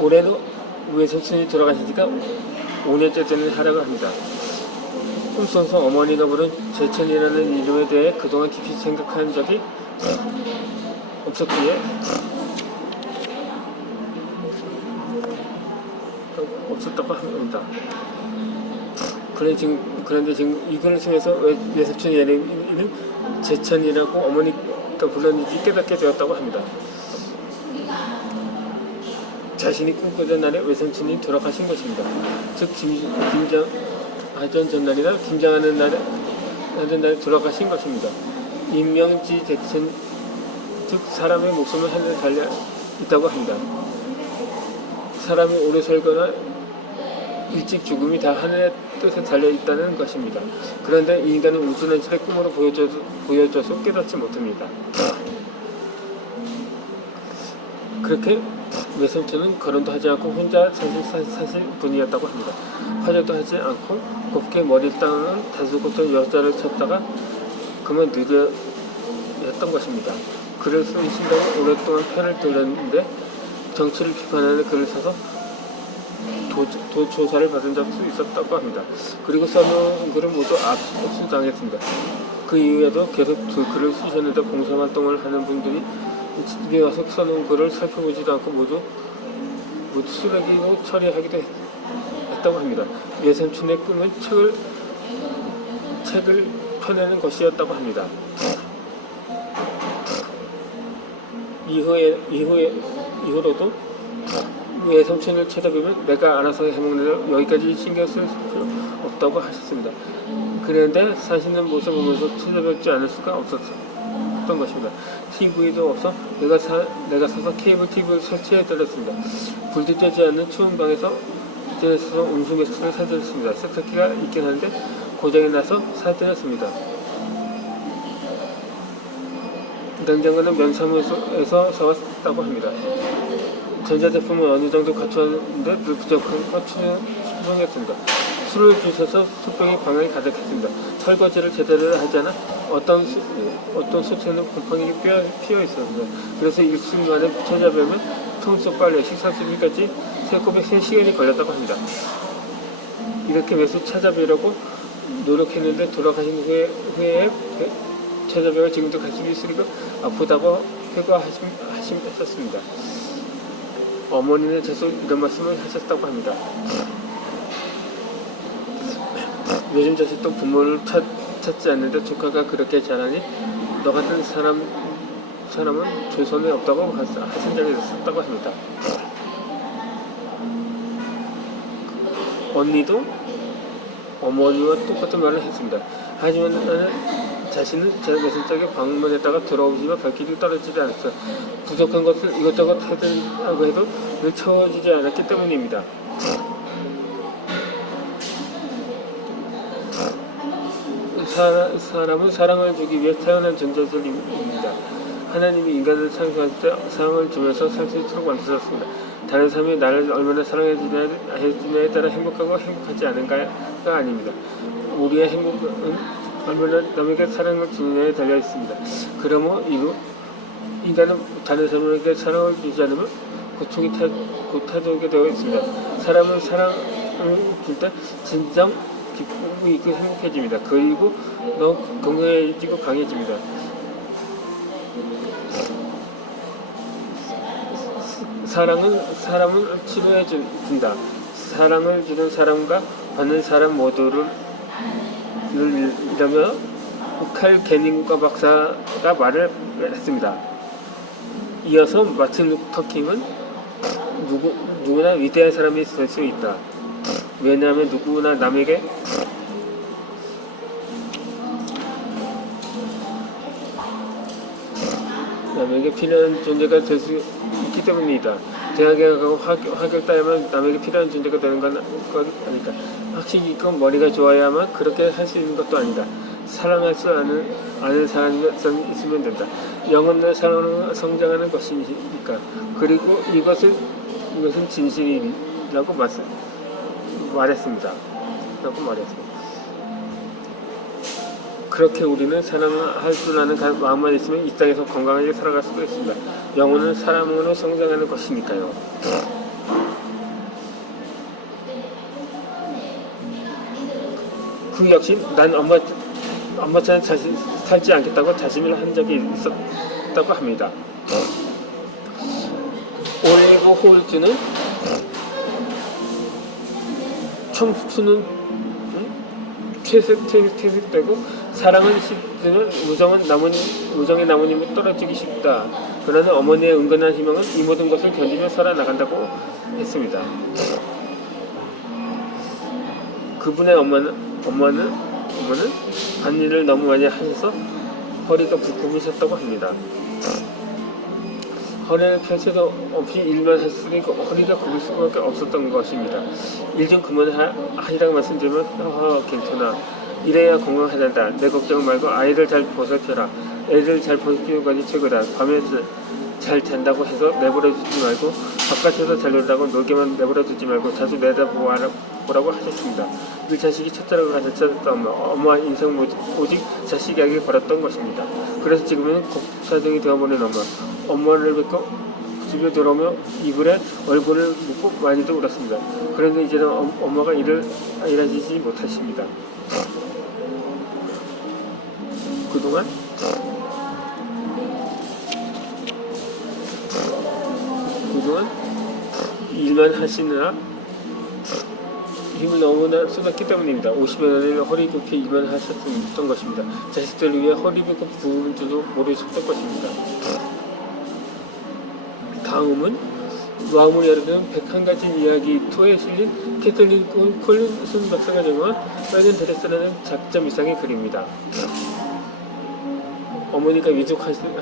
올해는 외삼촌이 돌아가신 지가 5년째 되는 하라고 합니다. 꿈속에서 어머니가 부른 제천이라는 이름에 대해 그동안 깊이 생각한 적이 없었기에 없었다고 합니다. 그런데 지금 이걸 통해서 외삼촌 이름을 제천이라고 어머니가 불렀는지 깨닫게 되었다고 합니다. 자신이 꿈꾸던 날에 외삼촌이 돌아가신 것입니다. 즉 김장하던 전날이나 김장하는 날에 돌아가신 것입니다. 인명지 대천, 즉 사람의 목숨은 하늘에 달려 있다고 합니다. 사람이 오래 살거나 일찍 죽음이 다 하늘의 뜻에 달려있다는 것입니다. 그런데 이 인간은 우주는실의 꿈으로 보여줘서 깨닫지 못합니다. 그렇게 외삼촌은 거론도 하지 않고 혼자 사실 분이었다고 합니다. 화장도 하지 않고 곱게 머리를 따는 다소곳한 여자를 찾다가 그만두려였던 것입니다. 글을 쓴 신당은 오랫동안 편을 들었는데 정치를 비판하는 글을 써서 도조사를 받은 적도 있었다고 합니다. 그리고 써놓은 글을 모두 압수당했습니다. 그 이후에도 계속 그 글을 쓰셨는데 봉사활동을 하는 분들이 집에 와서 써놓은 글을 살펴보지도 않고 모두 쓰레기로 처리하기도 했다고 합니다. 외삼촌의 꿈은 책을 펴내는 것이었다고 합니다. 이후로도 외삼촌을 찾아보면 내가 알아서 해먹는 여기까지 신경 쓸 필요 없다고 하셨습니다. 그런데 사시는 모습을 보면서 찾아뵙지 않을 수가 없었던 것입니다. TV도 없어 내가 사서 케이블 TV를 설치해드렸습니다. 불도 떼지 않는 추운 방에서 인터넷에서 음수 매스를 사드렸습니다. 세탁기가 있긴 한데 고장이 나서 사드렸습니다. 냉장고는 면사무소에서 사왔다고 합니다. 전자제품은 어느 정도 갖추었는데 늘 부족한 것 추정했습니다. 술을 주셔서 술병이 방에 가득했습니다. 설거지를 제대로 하지 않아 어떤 솥에는 곰팡이가 피어 있었습니다. 그래서 일순간에 찾아뵈면 청소, 빨래, 식사 준비까지 세꼼에 3시간이 걸렸다고 합니다. 이렇게 매수 찾아뵈려고 노력했는데 돌아가신 후에 찾아뵈고 지금도 가슴이 쓰리고 아프다고 회고하셨습니다. 어머니는 계속 이런 말씀을 하셨다고 합니다. 요즘 자식도 부모를 찾지 않는데 조카가 그렇게 잘하니 너 같은 사람은 조선에 없다고 하신 적이 있었다고 합니다. 언니도 어머니와 똑같은 말을 했습니다. 하지만 나는 자신은 제 외손짝에 방문했다가 돌아오지만 발길이 떨어지지 않았어요. 부족한 것을 이것저것 하자고 해도 늘 채워지지 않았기 때문입니다. 사람은 사랑을 주기 위해 태어난 존재들입니다. 하나님이 인간을 창조할 때 사랑을 주면서 살 수 있도록 만드셨습니다. 다른 사람이 나를 얼마나 사랑해주냐에 따라 행복하고 행복하지 않은가가 아닙니다. 우리의 행복은 얼마나 남에게 사랑을 주느냐에 달려 있습니다. 그러므로 인간은 다른 사람에게 사랑을 주지 않으면 고통이 타도게 되어 있습니다. 사람은 사랑을 줄 때 진정 기쁨이 있고 행복해집니다. 그리고 너 건강해지고 강해집니다. 사랑은 사람을 치료해 준다. 사랑을 주는 사람과 받는 사람 모두를 이라며 칼 게닝과 박사가 말을 했습니다. 이어서 마틴 루터 킹은 누구나 위대한 사람이 될 수 있다. 왜냐하면 누구나 남에게 필요한 존재가 될 수 있기 때문이다. 대학에 가고 학교를 따야만 남에게 필요한 존재가 되는 건 아니다. 확실히 이건 머리가 좋아야만 그렇게 할 수 있는 것도 아니다. 사랑할 수 아는 사람이 있으면 된다. 영혼을 사랑으로 성장하는 것이니까. 그리고 이것은 진실이라고 말했습니다. 그렇게 우리는 사랑할 줄 아는 마음만 있으면 이 땅에서 건강하게 살아갈 수가 있습니다. 영혼은 사랑으로 성장하는 것이니까요. 그 역시 난 엄마처럼 살지 않겠다고 다짐을 한 적이 있었다고 합니다. 올리브 홀즈는 청춘은 퇴색되고 사랑은 시드는 우정의 나무님이 떨어지기 쉽다. 그러나 어머니의 은근한 희망은 이 모든 것을 견디며 살아나간다고 했습니다. 그분의 엄마는 밭일을 너무 많이 하셔서 허리가 굽으셨다고 합니다. 허리를 펼쳐도 없이 일만 했으니까 허리가 굽을 수밖에 없었던 것입니다. 일 좀 그만하시라고 말씀드리면 괜찮아. 이래야 건강하단다. 내 걱정 말고 아이를 잘 보살펴라. 애들 잘 보살피는 것이 최고다. 밤에 잘 잔다고 해서 내버려두지 말고 바깥에서 잘 놀다고 놀게만 내버려두지 말고 자주 내다보라고 하셨습니다. 늘 자식이 첫째라고 가르쳤던 엄마 인생 오직 자식에게 걸었던 것입니다. 그래서 지금은 곡사정이 되어버린 엄마를 뵙고 집에 들어오며 이불에 얼굴을 묻고 많이도 울었습니다. 그런데 이제는 엄마가 일하시지 못하십니다. 그동안 일만 하시느라 힘을 너무나 쏟았기 때문입니다. 50여 년을 허리 굽혀 일만 하셨던 것입니다. 자식들을 위해 허리 굽고 부은 줄도 모르셨던 것입니다. 다음은 마음을 열어두는 101가지 이야기 2에 실린 캐틀린 콜린슨 박사가 제공한 빨간 드레스라는 작전 미상의 글입니다. 어머니가 위축하다는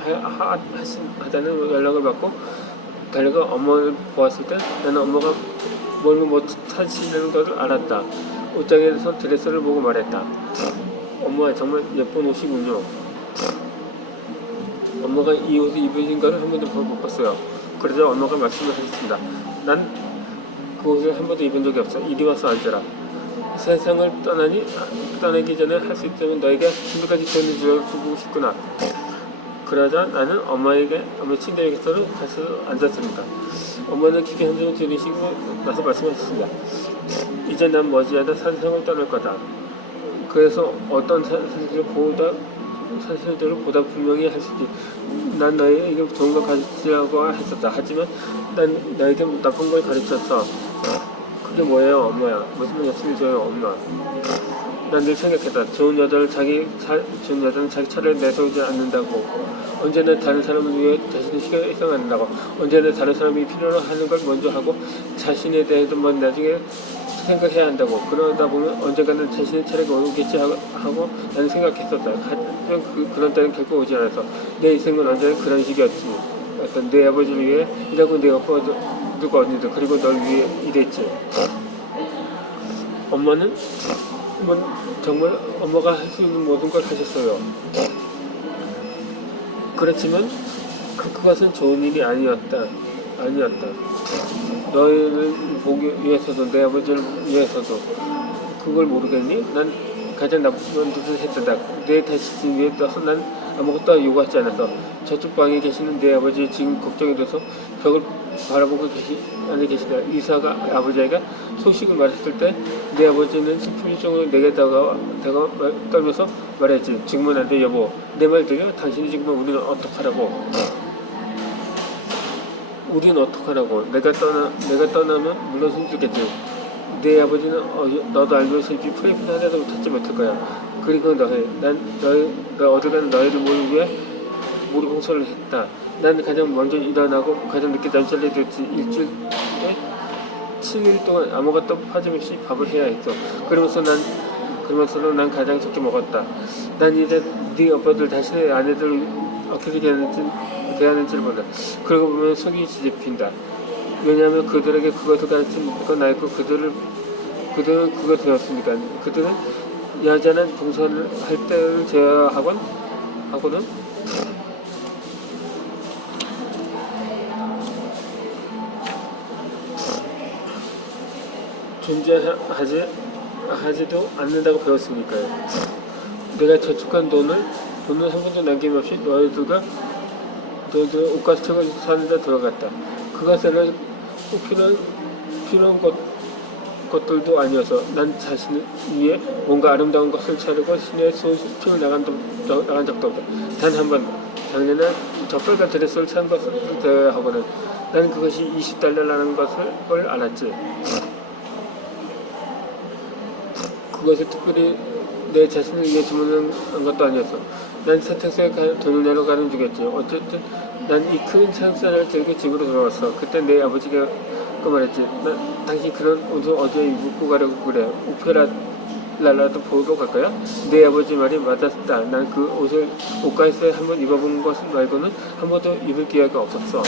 연락을 받고 달려가 엄마를 보았을 때 나는 엄마가 멀미 못 하시는 것을 알았다. 옷장에서 드레스를 보고 말했다. 엄마 정말 예쁜 옷이군요. 엄마가 이 옷을 입으신 것을 한 번도 못 봤어요. 그러자 엄마가 말씀을 하셨습니다. 난 그 옷을 한 번도 입은 적이 없어. 이리 와서 앉아라. 세상을 떠나기 전에 할 수 있다면 너에게 지금까지 좋은 일을 주고 싶구나. 그러자 나는 엄마 침대 곁으로 가서 앉았습니다. 엄마는 깊이 한숨을 들이쉬고 나서 말씀하셨습니다. 이제 난 머지않아 세상을 떠날 거다. 그래서 어떤 사실들을 보다 분명히 할 수 있지. 난 너에게 좋은 걸 가르치려고 했었다. 하지만 난 너에게 나쁜 걸 가르쳤어. 그게 뭐예요, 엄마야? 무슨 말씀이 줘요, 엄마? 난 늘 생각했다. 좋은 여자는 자기 차를 내세우지 않는다고. 언제나 다른 사람을 위해 자신의 시간을 희생한다고. 언제나 다른 사람이 필요로 하는 걸 먼저 하고 자신에 대해서 나중에 생각해야 한다고. 그러다 보면 언젠가는 자신의 차례가 오겠지 하고 나는 생각했었다. 하지만 그런 때는 결코 오지 않아서 내 인생은 언제나 그런 식이었지. 어떤 내 아버지를 위해 일하고 내 오빠가 누가 언니들 그리고 널 위해 일했지. 엄마는 정말 엄마가 할 수 있는 모든 걸 하셨어요. 그렇지만 그것은 좋은 일이 아니었다. 너희를 보기 위해서도 내 아버지를 위해서도 그걸 모르겠니? 난 가장 나쁜 짓을 했다. 내 자신 위해 떠서 난 아무것도 요구하지 않았어. 저쪽 방에 계시는 내 아버지 지금 걱정이 돼서 벽을 바라보고 안에 계시다. 이사가 아버지가 소식을 말했을 때 내 아버지는 슬픈 정으로 내게 떨면서 말했지. 지금은 안 돼 여보. 내 말 들려? 당신이 지금은 우리는 어떡하라고. 우리는 어떡하라고. 내가 떠나면 물론 힘들겠지. 내 아버지는 너도 알다시피 프레임을 하나도 찾지 못할 거야. 그리고 난 어디 가는 너희를 위해 무릎 공소를 했다. 난 가장 먼저 일어나고 가장 늦게 잠자리에 들었지. 일주일에 7일 동안 아무것도 빠짐없이 밥을 해야 했어. 그러면서도 난 가장 적게 먹었다. 난 이제 네 오빠들 자신의 아내들을 어떻게 대하는지를 몰라. 그러고 보면 속이 뒤집힌다. 왜냐하면 그들에게 그것을 가르친 건 나였고 그들은 그거 되었으니까. 그들은 여자는 동서를 할 때를 제어하고는 존재하지도 않는다고 배웠으니까요. 내가 저축한 돈을 한 번도 남김없이 너희들 옷과 책을 사는 데 들어갔다. 그것을 꼭 필요한 것 것들도 아니어서 난 자신을 위해 뭔가 아름다운 것을 차리고 신의 손을 나간 적도 없다. 단 한 번 작년에 적불과 드레스를 산 것을 되어야 하거든. 나는 그것이 $20라는 걸 알았지. 그것을 특별히 내 자신을 위해 주문한 것도 아니었어. 난 세탁소에 돈을 내러 가는 중이었지. 어쨌든 난 이 큰 차용산을 들고 집으로 돌아왔어. 그때 내 아버지가 그 말했지. 당신 그런 옷을 어디에 입고 가려고 그래? 오페라라도 보러 갈까요? 내 아버지 말이 맞았다. 난 그 옷을 옷가에서 한번 입어본 것 말고는 한 번도 입을 기회가 없었어.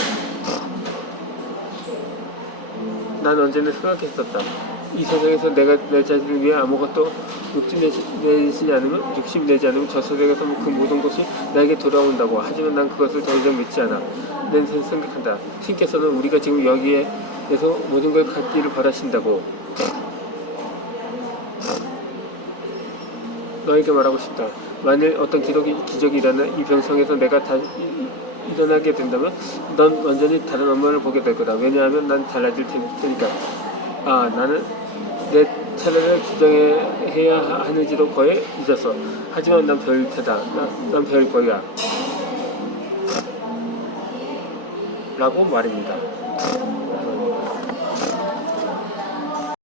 난 언제나 생각했었다. 이 세상에서 내가 내 자신을 위해 아무것도 욕심내지 않으면 저 세상에서 그 모든 것이 나에게 돌아온다고. 하지만 난 그것을 더 이상 믿지 않아. 난 생각한다. 신께서는 우리가 지금 여기에서 모든 걸 갖기를 바라신다고. 너에게 말하고 싶다. 만일 어떤 기적이 일어나 이 병성에서 내가 다시 일어나게 된다면 넌 완전히 다른 엄마를 보게 될 거다. 왜냐하면 난 달라질 테니까. 나는 내 차례를 주장해야 하는지도 거의 잊었어. 하지만 난 배울 테다. 난 배울 거야. 라고 말입니다.